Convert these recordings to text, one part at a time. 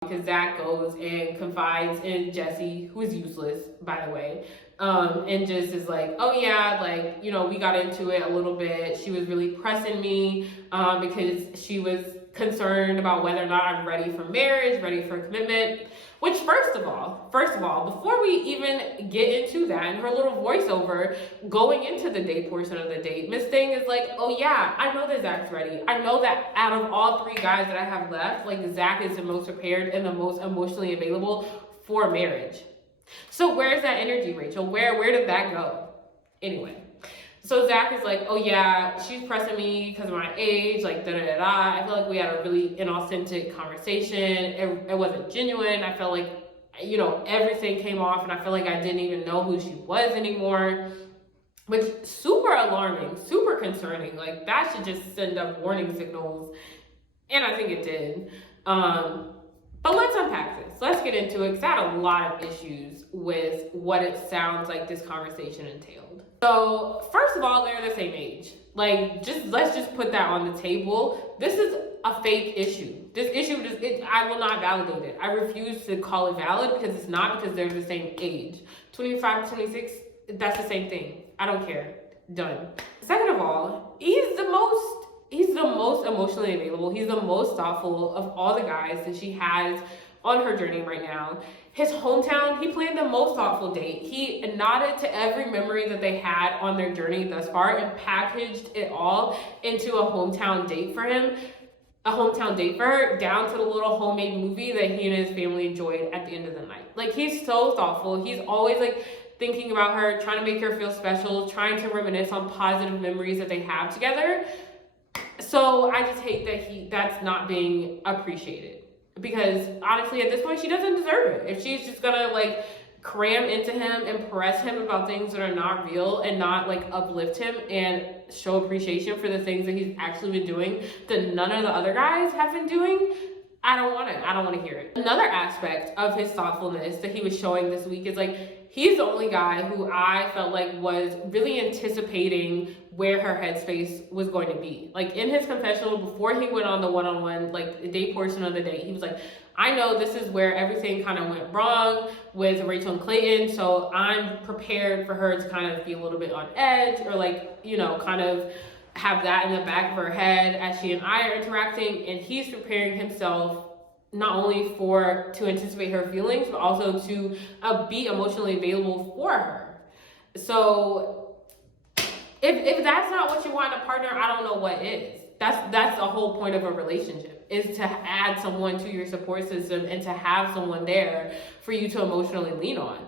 because Zach goes and confides in Jesse, who is useless, by the way, and just is like, oh yeah, like, you know, we got into it a little bit. She was really pressing me because she was concerned about whether or not I'm ready for marriage, ready for commitment. Which, first of all, before we even get into that, and her little voiceover going into the date portion of the date, Miss Thing is like, oh yeah, I know that Zach's ready. I know that out of all three guys that I have left, like, Zach is the most prepared and the most emotionally available for marriage. So where's that energy, Rachel? Where did that go? Anyway. So Zach is like, oh yeah, she's pressing me because of my age, like da-da-da-da. I feel like we had a really inauthentic conversation. It wasn't genuine. I felt like, you know, everything came off and I feel like I didn't even know who she was anymore. Which, super alarming, super concerning. Like, that should just send up warning signals. And I think it did. But let's unpack this. Let's get into it because I had a lot of issues with what it sounds like this conversation entailed. So, first of all, they're the same age. Like, let's just put that on the table. This is a fake issue. This issue, I will not validate it. I refuse to call it valid because it's not, because they're the same age. 25 to 26, that's the same thing. I don't care. Done. Second of all, he's the most emotionally available. He's the most thoughtful of all the guys that she has on her journey right now. His hometown, he planned the most thoughtful date. He nodded to every memory that they had on their journey thus far and packaged it all into a hometown date for him. A hometown date for her, down to the little homemade movie that he and his family enjoyed at the end of the night. Like, he's so thoughtful. He's always like thinking about her, trying to make her feel special, trying to reminisce on positive memories that they have together. So I just hate that that's not being appreciated. Because honestly, at this point, she doesn't deserve it. If she's just gonna like cram into him and press him about things that are not real and not like uplift him and show appreciation for the things that he's actually been doing that none of the other guys have been doing, I don't want it. I don't want to hear it. Another aspect of his thoughtfulness that he was showing this week is like, he's the only guy who I felt like was really anticipating where her headspace was going to be. Like, in his confessional, before he went on the one-on-one, like the date portion of the date, he was like, I know this is where everything kind of went wrong with Rachel and Clayton, so I'm prepared for her to kind of be a little bit on edge, or like, you know, kind of have that in the back of her head as she and I are interacting. And he's preparing himself not only to anticipate her feelings, but also to be emotionally available for her. So if that's not what you want in a partner, I don't know what is. That's the whole point of a relationship, is to add someone to your support system and to have someone there for you to emotionally lean on.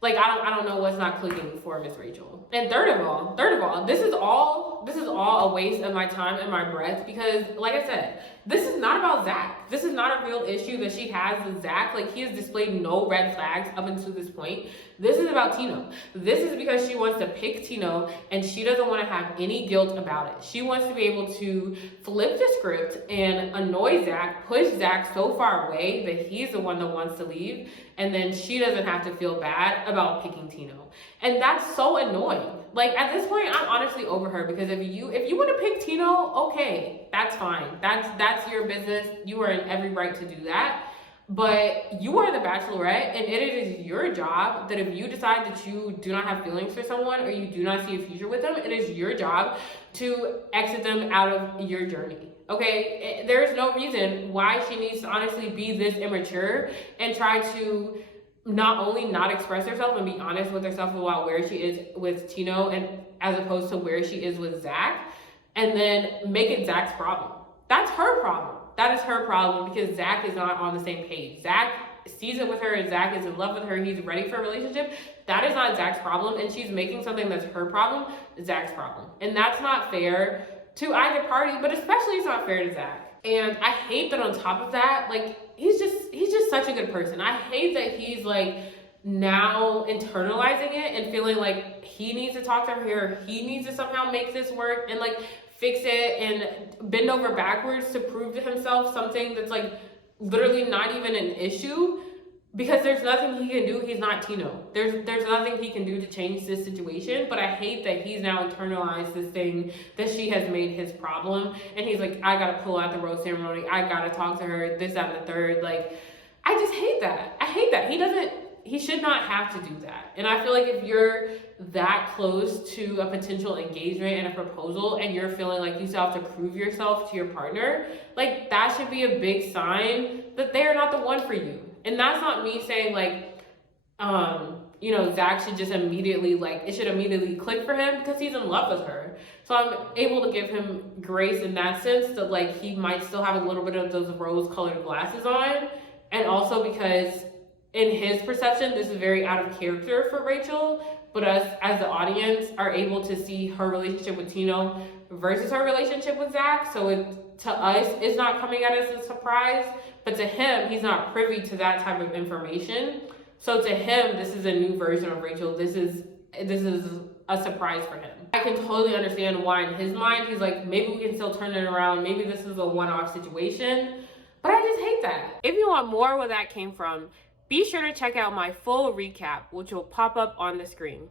Like, I don't know what's not clicking for Miss Rachel. And third of all, this is all a waste of my time and my breath, because like I said, this is not about Zach. This is not a real issue that she has with Zach. Like, he has displayed no red flags up until this point. This is about Tino. This is because she wants to pick Tino and she doesn't want to have any guilt about it. She wants to be able to flip the script and annoy Zach, push Zach so far away that he's the one that wants to leave, and then she doesn't have to feel bad about picking Tino. And that's so annoying. Like, at this point, I'm honestly over her, because if you want to pick Tino, okay, that's fine. That's your business. You are in every right to do that. But you are the Bachelorette, and it is your job that if you decide that you do not have feelings for someone, or you do not see a future with them, it is your job to exit them out of your journey. Okay? There is no reason why she needs to honestly be this immature and try to not only not express herself and be honest with herself about where she is with Tino, and as opposed to where she is with Zach, and then make it Zach's problem. That's her problem. That is her problem, because Zach is not on the same page. Zach sees it with her, and Zach is in love with her. He's ready for a relationship. That is not Zach's problem, and she's making something that's her problem Zach's problem. And that's not fair to either party, but especially it's not fair to Zach. And I hate that on top of that, like, he's just such a good person. I hate that he's like now internalizing it and feeling like he needs to talk to her, he needs to somehow make this work and like fix it and bend over backwards to prove to himself something that's like literally not even an issue, because there's nothing he can do. He's not Tino. There's nothing he can do to change this situation. But I hate that he's now internalized this thing that she has made his problem, and he's like, I gotta pull out the rose ceremony, I gotta talk to her, this, that, and the third. Like, I just hate that. I hate that. He should not have to do that. And I feel like if you're that close to a potential engagement and a proposal and you're feeling like you still have to prove yourself to your partner, like that should be a big sign that they're not the one for you. And that's not me saying like, you know, Zach should just immediately, like, it should immediately click for him because he's in love with her. So I'm able to give him grace in that sense that, like, he might still have a little bit of those rose-colored glasses on. And also because in his perception, this is very out of character for Rachel. But us, as the audience, are able to see her relationship with Tino versus her relationship with Zach. So to us, it's not coming at us as a surprise. But to him, he's not privy to that type of information. So to him, this is a new version of Rachel. This is a surprise for him. I can totally understand why in his mind, he's like, maybe we can still turn it around. Maybe this is a one-off situation. But I just hate that. If you want more where that came from, be sure to check out my full recap, which will pop up on the screen.